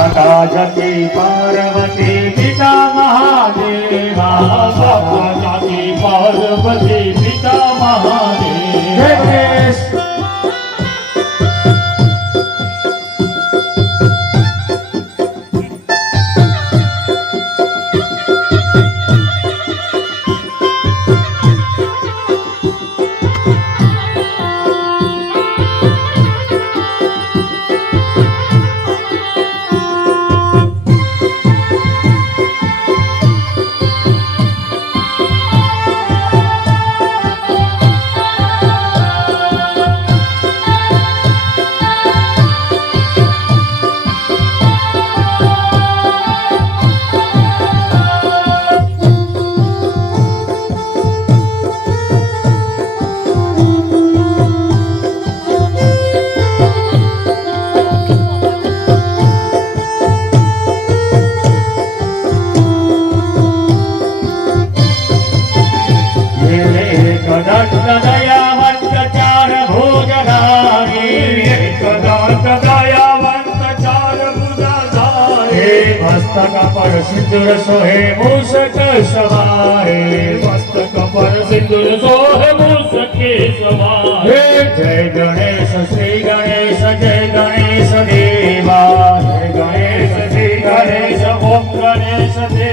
माता जगे पार्वती। Santé.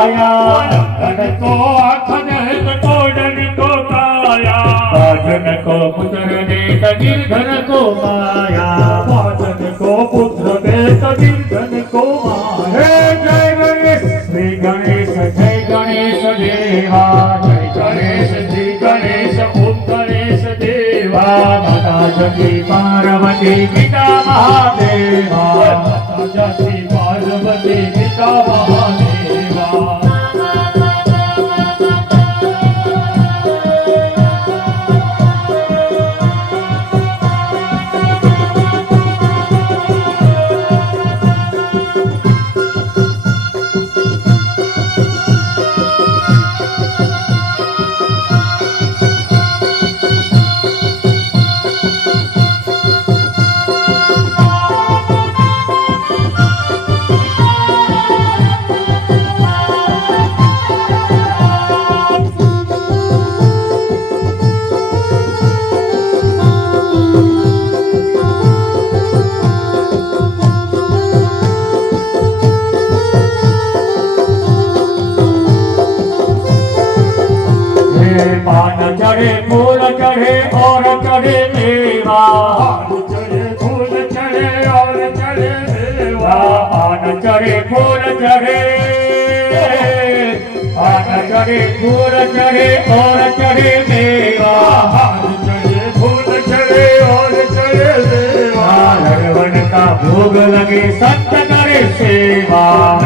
કાયા ધન કો આંખ ને કોડન કો કાયા ભજન કો પુત્ર દે ગિરધન કો માયા વાજન કો પુત્ર દે કીર્તન કો માયા જય ગણેશ, શ્રી ગણેશ, જય ગણેશ પાર્વતી, પિતા મહાદેવા. માતા ચડે, ફૂલ ચડે. હાથ ચડે, ફૂલ ચડે, ઓર ચડે, દેવા. ચડે, ફૂલ ચડે, ઓર ચડે, દેવા. ભોગ લગે સત્ય કરે સેવા.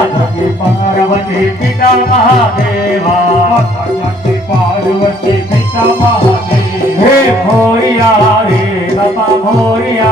శక్తి పార్వతి పిత మహాదేవా. శక్తి పార్వతి పిత మహాదేవ. హే రే నమ మోరియా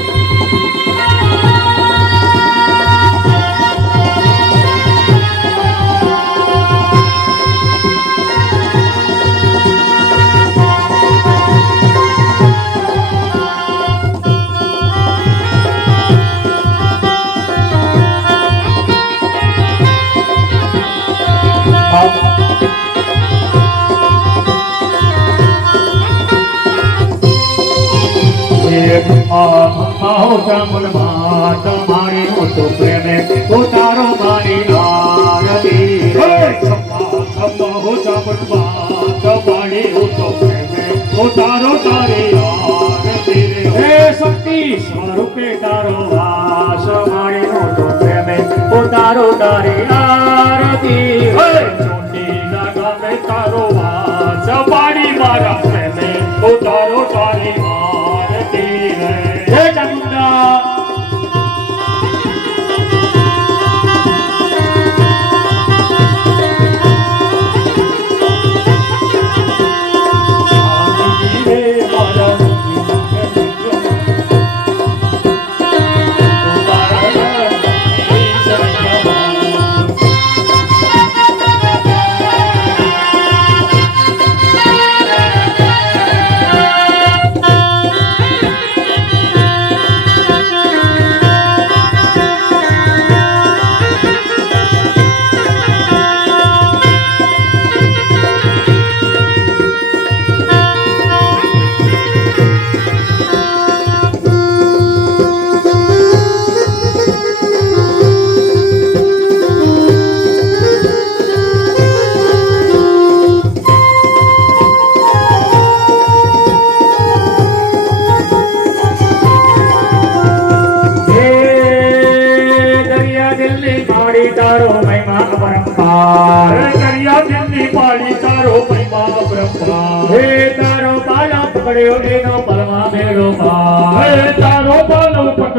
ચામુંડમાં તમારી મોટો પ્રેમે ઉતારો મારી આરતી હે! ચામુંડમાં તમારી હું પ્રેમે ઉતારો તારી આરતી હે શક્તિ! સ્વરૂપે તારો વાસ મારી મોટો પ્રેમે ઉતારો તારી આરતી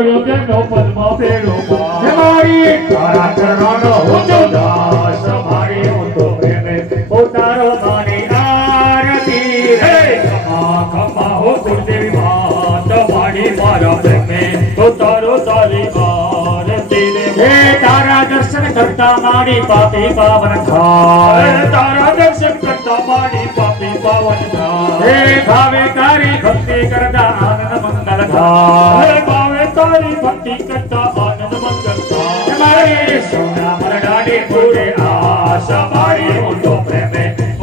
हिकिड़ो नंढो पद्मा भेड़ो हमारी तारा करणो हुजो दास हमारी हुजो प्रेम उतारो माने आरती रे खमा खमा हो गुरुदेवी मात हमारी मारा प्रेम उतारो तारी आरती रे तारा दर्शन करता मारी पापी पावन खाए तारा दर्शन करता मारी पापी पावन खाए भावे तारी भक्ति करता आनंद मंगल खाए हमारी पट्टी कट्टा आनंद मन करता हमारे सोना मरडाने पूरे आशा हमारी उनको प्रेम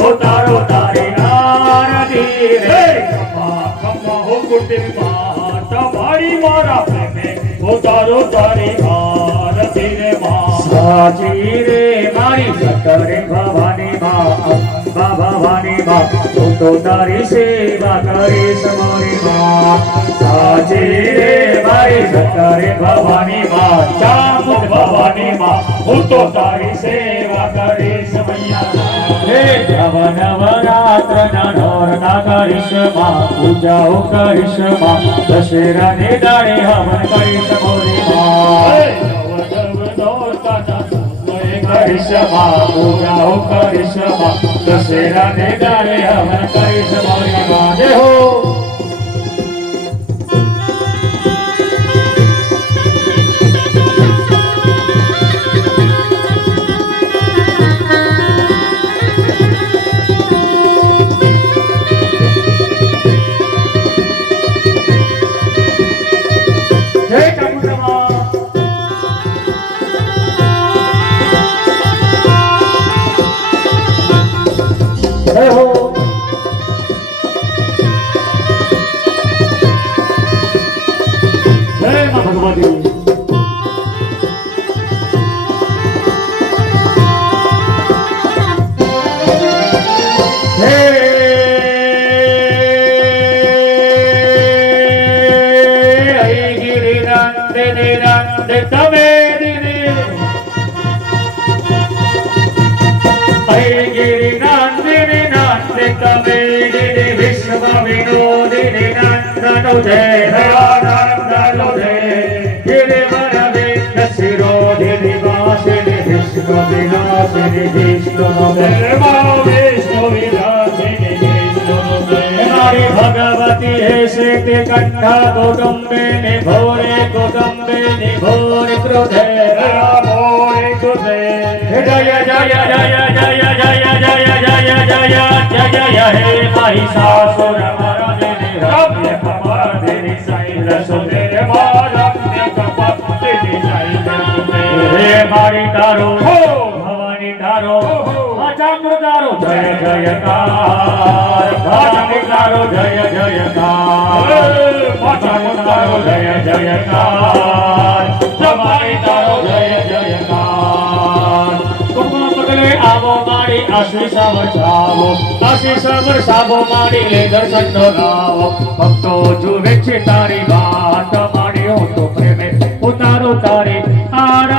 उतारो तारे आरती रे कमा कमा हो गुटे माँ हमारी मारा प्रेम उतारो तारे आरती रे साजी रे मारी सकरे भवानी माँ अंबा भवानी माँ तू तो तारी सेवा करे समारी माँ साजी रे मारी માં હું તો તારી સેવા કરીશ મારી માં સાચી રે મારી સતરે ભવાની માં ચામુંડ ભવાની માં હું તો તારી સેવા કરીશ મૈયા. હે નવ નવરાત્રના નોરતા કરીશમાં પૂજાઓ કરીશમાં દશેરાને દાડે હવન કરીશ મોરી માં. કરીશમાં પૂજાઓ કરીશમાં દશેરાને દાડે હવન કરીશ મોરી માં. હો. Hare Krishna Namo Vishnu Vilasini Krishna Hare Bhagavati Hesete Kantha Godambe Nibhore Godambe Nibhore Krudhe Ramore Krudhe Jaya Jaya Jaya Jaya Jaya Hare Hare અજામ્ર તારો જય જયકાર. તારો જય જયકાર. અજામ્ર તારો જય જયકાર. ભવાની તારો જય જયકાર. કુકુમ પગલે આવો મારી આશીષ વર્ષાવો આશીષ વર્ષાવો મારી લે દર્શન લાવો. ભક્તો જુએ છે તારી વાત. મારી તો પ્રેમે ઉતારો તારી આરતી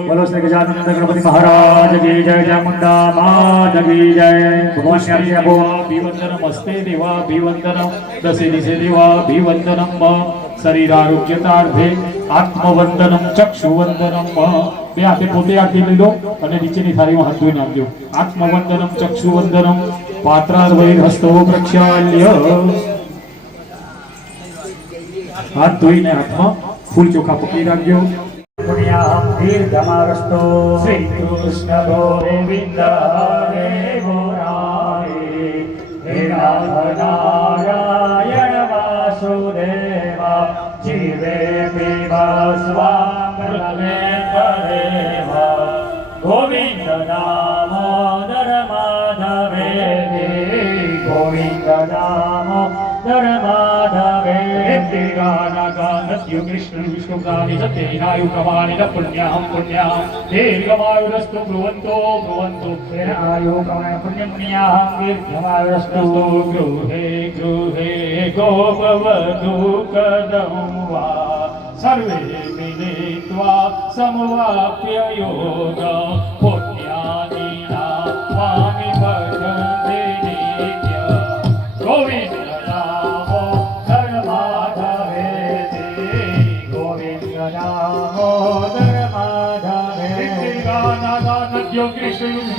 बोलो श्री गजानंद गणपति महाराज की जय चामुंडा मात की जय भगवान श्री जी अभो दिशे देवा शरीर आरोग्यतार्थे આત્મવંદનમ ચક્ષુવંદનમ બે હાથે પોતે આરતી લઈ લો અને નીચેની થાળીમાં હાથ ધોઈને આપજો આત્મવંદનમ ચક્ષુવંદનમ પાત્રાદ્વૈર હસ્તો હાથ ધોઈને હાથમાં ફૂલ ચોખા પકડી રાખજો. દીર્ઘમારસ્તો શ્રી કૃષ્ણ ગોવિંદ હરે મુરારી હે નાથ નારાયણ વાસુદેવા જીવે કરેવા. ગોવિંદ દામોદર માધવે. ગોવિંદ દામોદર માધવે. ेगानागानद्युकृष्णं विष्णुकानि च तेनायुकमानि न पुण्याहं। पुण्याः दीर्घमायुरस्तु ब्रुवन्तो ब्रुवन्तो तेन आयुकमाय पुण्यपुण्याः दीर्घमायुरस्तु। गृहे सर्वे मिलित्वा समवाप्य योगा पुण्यानि स्वामि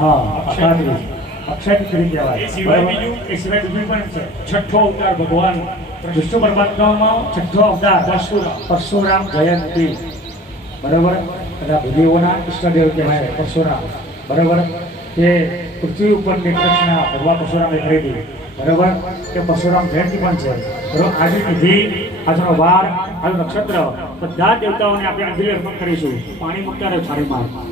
હા અક્ષય તિથિ અક્ષય કહેવાય. એ સિવાય બીજું? એ સિવાય બીજું પણ છે. છઠ્ઠો અવતાર ભગવાન. વિષ્ણુ પરમાત્મામાં છઠ્ઠો અવતાર. પરશુરામ. પરશુરામ જયંતિ. બરોબર? બધા ભૂદેવોના કૃષ્ણદેવ કહેવાય પરશુરામ. બરોબર? તે પૃથ્વી ઉપરની કૃષ્ણ ભગવાન પરશુરામે ખરીદી. બરોબર? કે પરશુરામ જયંતિ પણ છે. બરોબર આજની તિથિ આજનો વાર આજનું નક્ષત્ર બધા દેવતાઓને આપણે અંજલિ અર્પણ કરીશું. પાણી મૂકતા રહે સારી હરો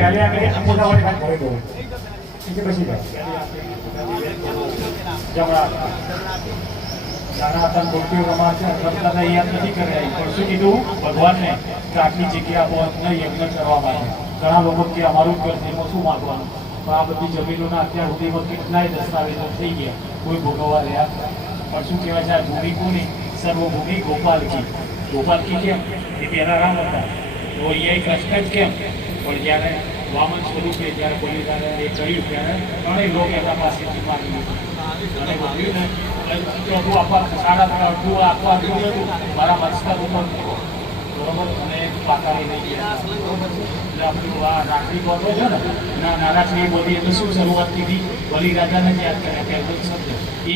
પહેલે આપણે અંગૂઠા વાળી વાત કરી દો નીચે બેસી જાઓ જમણા નાના હતા મૂર્તિઓ રમાડ છે રમતા હતા એ યાદ નથી કર્યા પણ શું કીધું ભગવાનને કે આટલી જગ્યા આપો અમને યજ્ઞ કરવા માટે ઘણા લોકો કે અમારું જ ઘર છે એમાં શું માગવાનું પણ આ બધી જમીનોના અત્યાર સુધીમાં કેટલાય દસ્તાવેજો થઈ ગયા કોઈ ભોગવવા રહ્યા પણ શું કહેવાય છે આ ભૂમિ કોની સર્વભૂમિ ગોપાલકી ગોપાલકી કેમ એ પહેલા રામ હતા તો અહીંયા કૃષ્ણ જ કેમ પણ જ્યારે વામન સ્વરૂપે જ્યારે બલિદાન એ કર્યું ત્યારે ત્રણેય લોકો એના પાસેથી માગી અને ચોથું આપવા સાડા અડધું આપવા આપ્યું હતું મારા મસ્તક ઉપર બરોબર? અને પાતાળી નહીં ગયા. એટલે આપણું આ રાખડી બોલો છે ને, ના નારાખડી બોલી એટલે શું શરૂઆત કીધી? બલિરાજાને જ યાદ કર્યા કે શબ્દ